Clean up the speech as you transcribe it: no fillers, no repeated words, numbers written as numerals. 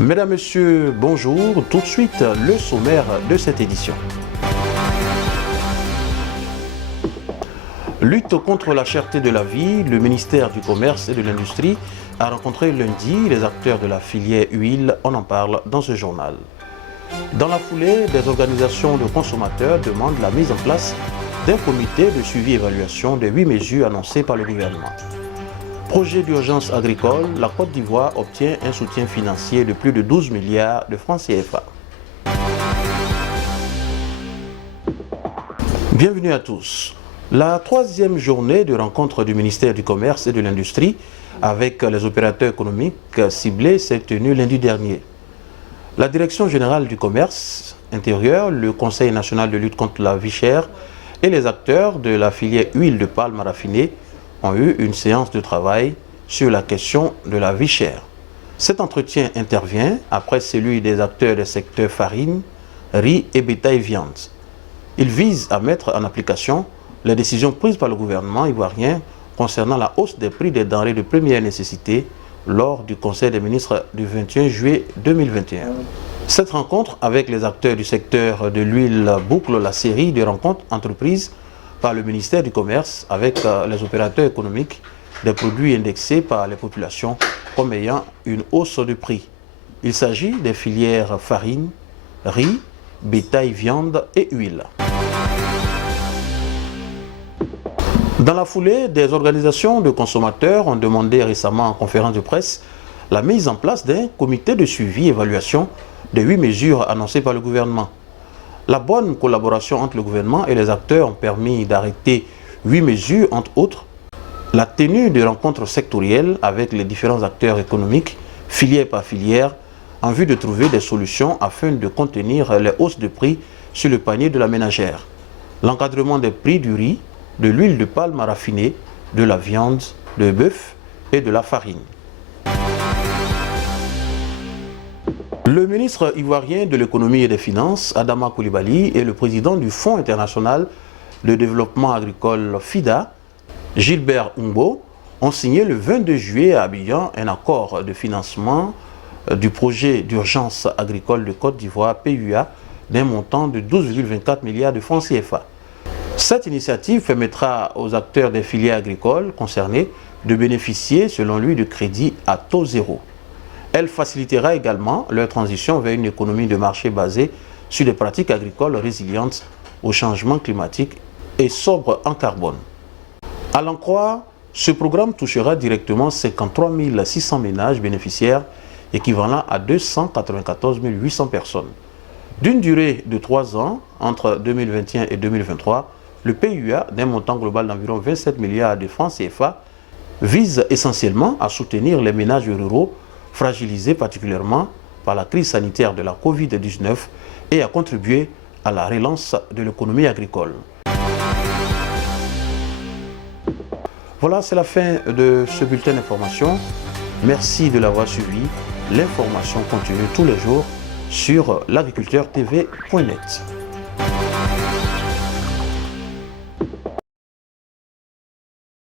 Mesdames, Messieurs, bonjour. Tout de suite, le sommaire de cette édition. Lutte contre la cherté de la vie, le ministère du Commerce et de l'Industrie a rencontré lundi les acteurs de la filière huile. On en parle dans ce journal. Dans la foulée, des organisations de consommateurs demandent la mise en place d'un comité de suivi-évaluation des 8 mesures annoncées par le gouvernement. Projet d'urgence agricole, la Côte d'Ivoire obtient un soutien financier de plus de 12 milliards de francs CFA. Bienvenue à tous. La troisième journée de rencontre du ministère du Commerce et de l'Industrie avec les opérateurs économiques ciblés s'est tenue lundi dernier. La Direction générale du commerce intérieur, le Conseil national de lutte contre la vie chère et les acteurs de la filière huile de palme raffinée ont eu une séance de travail sur la question de la vie chère. Cet entretien intervient après celui des acteurs des secteurs farine, riz et bétail-viande. Il vise à mettre en application les décisions prises par le gouvernement ivoirien concernant la hausse des prix des denrées de première nécessité lors du Conseil des ministres du 21 juillet 2021. Cette rencontre avec les acteurs du secteur de l'huile boucle la série de rencontres entreprises par le ministère du Commerce avec les opérateurs économiques des produits indexés par les populations comme ayant une hausse de prix. Il s'agit des filières farine, riz, bétail, viande et huile. Dans la foulée, des organisations de consommateurs ont demandé récemment en conférence de presse la mise en place d'un comité de suivi et évaluation des 8 mesures annoncées par le gouvernement. La bonne collaboration entre le gouvernement et les acteurs ont permis d'arrêter 8 mesures, entre autres, la tenue de rencontres sectorielles avec les différents acteurs économiques, filière par filière, en vue de trouver des solutions afin de contenir les hausses de prix sur le panier de la ménagère. L'encadrement des prix du riz, de l'huile de palme raffinée, de la viande, de bœuf et de la farine. Le ministre ivoirien de l'économie et des finances, Adama Coulibaly, et le président du Fonds international de développement agricole FIDA, Gilbert Humbo, ont signé le 22 juillet à Abidjan un accord de financement du projet d'urgence agricole de Côte d'Ivoire, PUA, d'un montant de 12,24 milliards de francs CFA. Cette initiative permettra aux acteurs des filières agricoles concernés de bénéficier, selon lui, de crédits à taux zéro. Elle facilitera également leur transition vers une économie de marché basée sur des pratiques agricoles résilientes au changement climatique et sobres en carbone. À l'en croire, ce programme touchera directement 53 600 ménages bénéficiaires, équivalent à 294 800 personnes. D'une durée de 3 ans, entre 2021 et 2023, le PUA, d'un montant global d'environ 27 milliards de francs CFA, vise essentiellement à soutenir les ménages ruraux fragilisés particulièrement par la crise sanitaire de la Covid-19 et à contribuer à la relance de l'économie agricole. Voilà, c'est la fin de ce bulletin d'information. Merci de l'avoir suivi. L'information continue tous les jours sur l'agriculteurtv.net.